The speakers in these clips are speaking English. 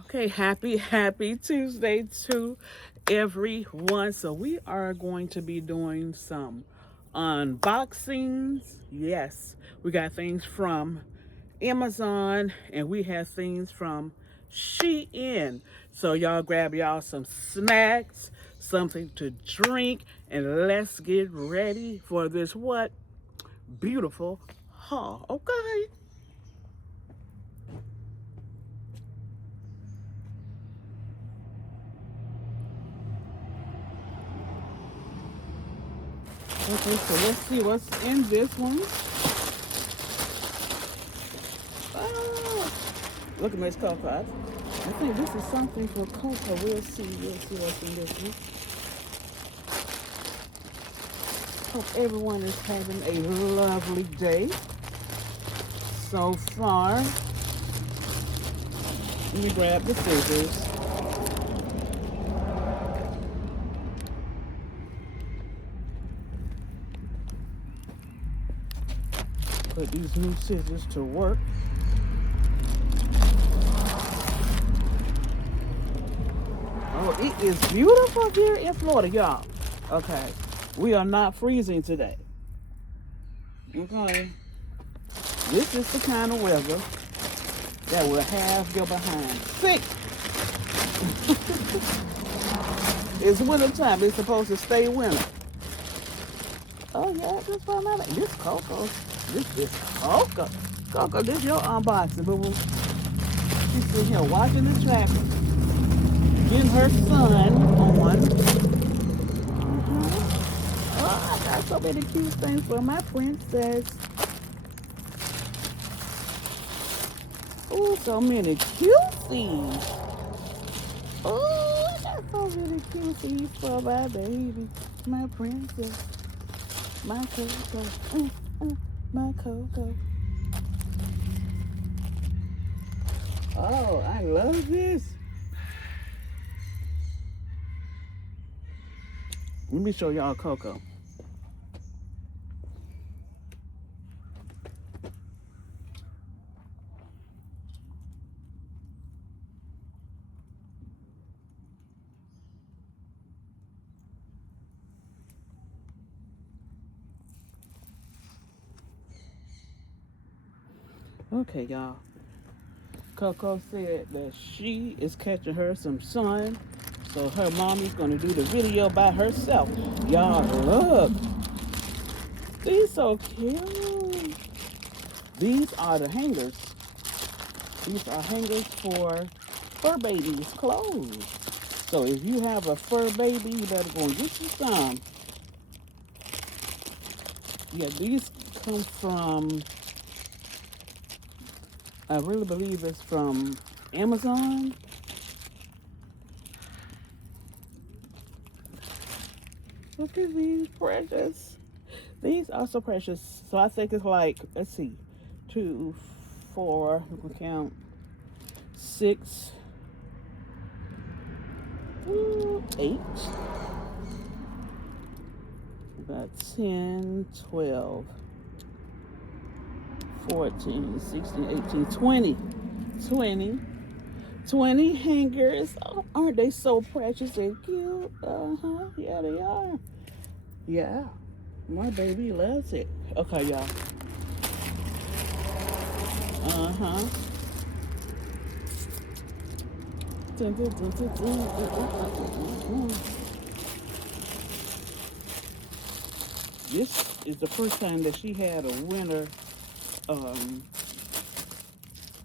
Okay, happy Tuesday to everyone. So we are going to be doing some unboxings. Yes, we got things from Amazon and we have things from Shein. So y'all grab y'all some snacks, something to drink, and let's get ready for this what beautiful haul. Okay. Okay, so let's see what's in this one. Oh, look at Miss Coco. I think this is something for Coco. We'll see. We'll see what's in this one. Hope everyone is having a lovely day so far. Let me grab the scissors. Put these new scissors to work. Oh, it is beautiful here in Florida, y'all. Okay, we are not freezing today. Okay, this is the kind of weather that will have your behind sick. It's winter time. It's supposed to stay winter. Oh yeah, this for my this Coco. This is Coco. Coco, this your unboxing, boo boo. She's sitting here watching the traffic, getting her son on. Oh, I got so many cute things for my princess. Oh, so many cuties. Oh, I got so many cuties for my baby, my princess, my Coco, my Coco. Oh, I love this. Let me show y'all Coco. Okay, y'all. Coco said that she is catching her some sun, so her mommy's gonna do the video by herself. Y'all, look. These so cute. These are the hangers. These are hangers for fur babies' clothes. So if you have a fur baby, you better go and get you some. Yeah, these come from, I really believe it's from Amazon. Look at these precious. These are so precious. So I think it's like, let's see, two, four, we can count, six, eight, about 10, 12, 14, 16, 18, 20, 20, 20 hangers. Oh, aren't they so precious and cute? Uh-huh. Yeah, they are. Yeah. My baby loves it. Okay, y'all. Uh-huh. This is the first time that she had a winter. Um,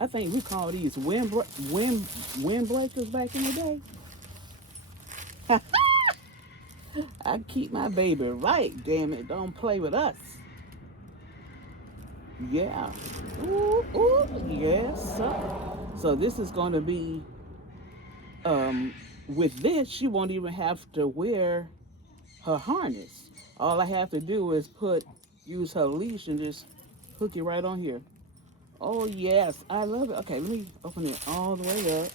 I think we call these wind breakers back in the day. I keep my baby right, damn it. Don't play with us. Yeah. Ooh, ooh, yes, sir. So this is going to be, with this, she won't even have to wear her harness. All I have to do is use her leash and just hook it right on here. Oh, yes, I love it. Okay, let me open it all the way up.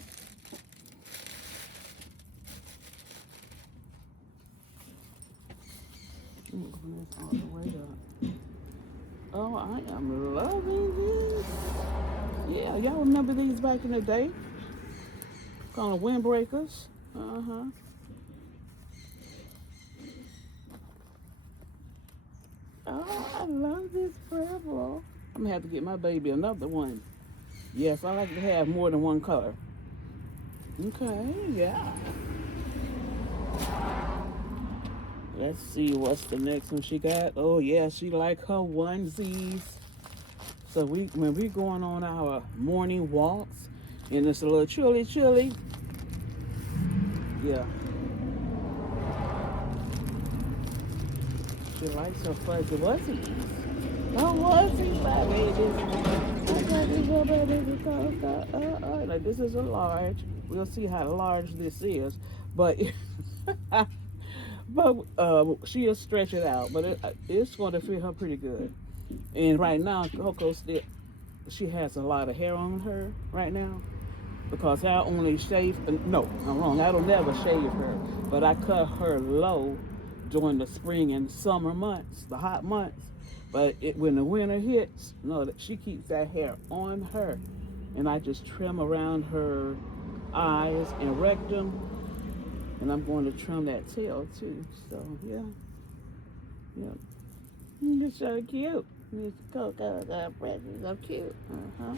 Let me open this all the way up. Oh, I am loving this. Yeah, y'all remember these back in the day? Called windbreakers. Uh-huh. Oh, I love this purple. I'm gonna have to get my baby another one. Yes, I like to have more than one color. Okay, yeah. Let's see what's the next one she got. Oh yeah, she like her onesies. So when we going on our morning walks and it's a little chilly, yeah. She likes her fuzzy wuzzies. Oh, wuzzies, my babies. I got these little babies. Now this is a large. We'll see how large this is, but she'll stretch it out. But it's going to fit her pretty good. And right now, Coco still she has a lot of hair on her right now because I only shave. No, I'm wrong. I don't never shave her, but I cut her low during the spring and summer months, the hot months. But when the winter hits, no, she keeps that hair on her, and I just trim around her eyes and rectum, and I'm going to trim that tail too. So yeah, yeah, it's so cute. Miss Coco, she's so cute. Uh huh.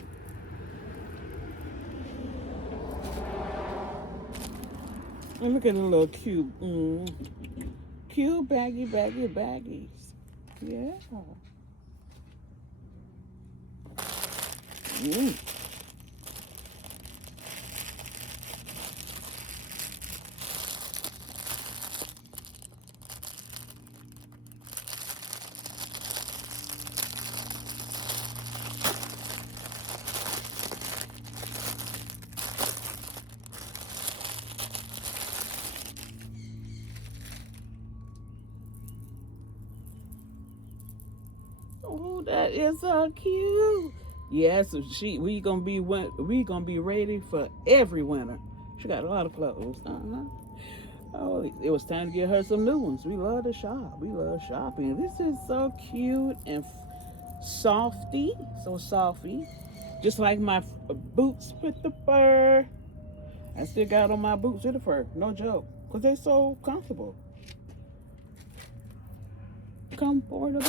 And look at the little cute, cute baggies. Yeah. Mm. Oh, that is so cute. Yes, we gonna be ready for every winter. She got a lot of clothes. Oh, it was time to get her some new ones. We love to shop. We love shopping. This is so cute and softy, so softy, just like my boots with the fur. I still got on my boots with the fur. No joke, cause they so comfortable, comfortable.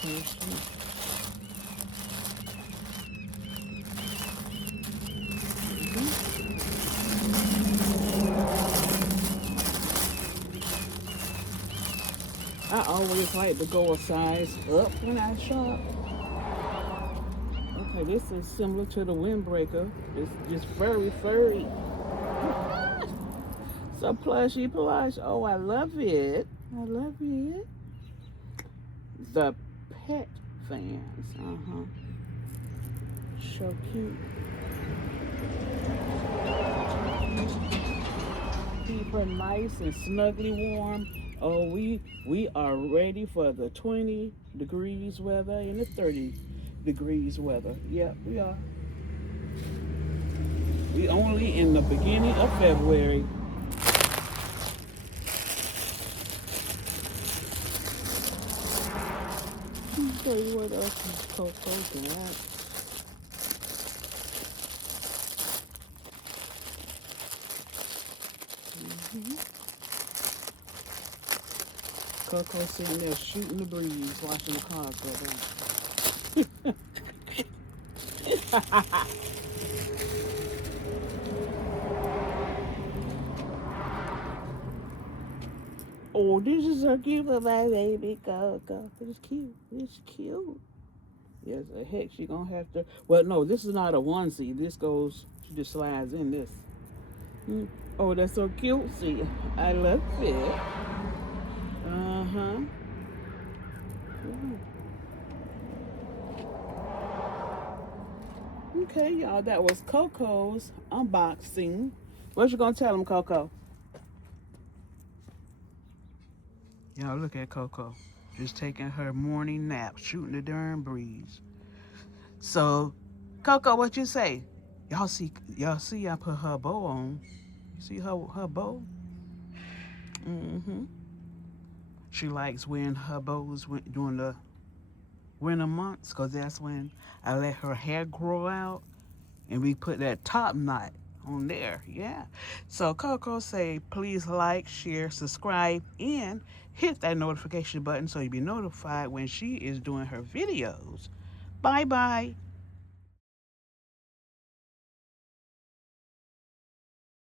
Okay, I always like to go a size up when I shop. Okay, this is similar to the windbreaker. It's just very furry. So plushy plush. Oh, I love it. I love it. The pet fans. Uh-huh. So cute. Keep her nice and snugly warm. Oh, we are ready for the 20 degrees weather and the 30 degrees weather. Yep, we are. We only in the beginning of February. Let me show you what else Coco got. Coco sitting there shooting the breeze, watching the cars go by. Oh, this is so cute for my baby Coco. It's cute. It's cute. Yes, the heck she gonna have to. Well, no, this is not a onesie. This goes. She just slides in this. Hmm. Oh, that's so cute. See, I love it. Uh huh. Okay, y'all. That was Coco's unboxing. What you gonna tell them, Coco? Y'all, look at Coco. Just taking her morning nap, shooting the darn breeze. So, Coco, what you say? Y'all see I put her bow on. You see her bow? Mm-hmm. She likes wearing her bows during the winter months because that's when I let her hair grow out And we put that top knot on there. Yeah. So Coco say, please like, share, subscribe, and hit that notification button so you'll be notified when she is doing her videos. Bye-bye.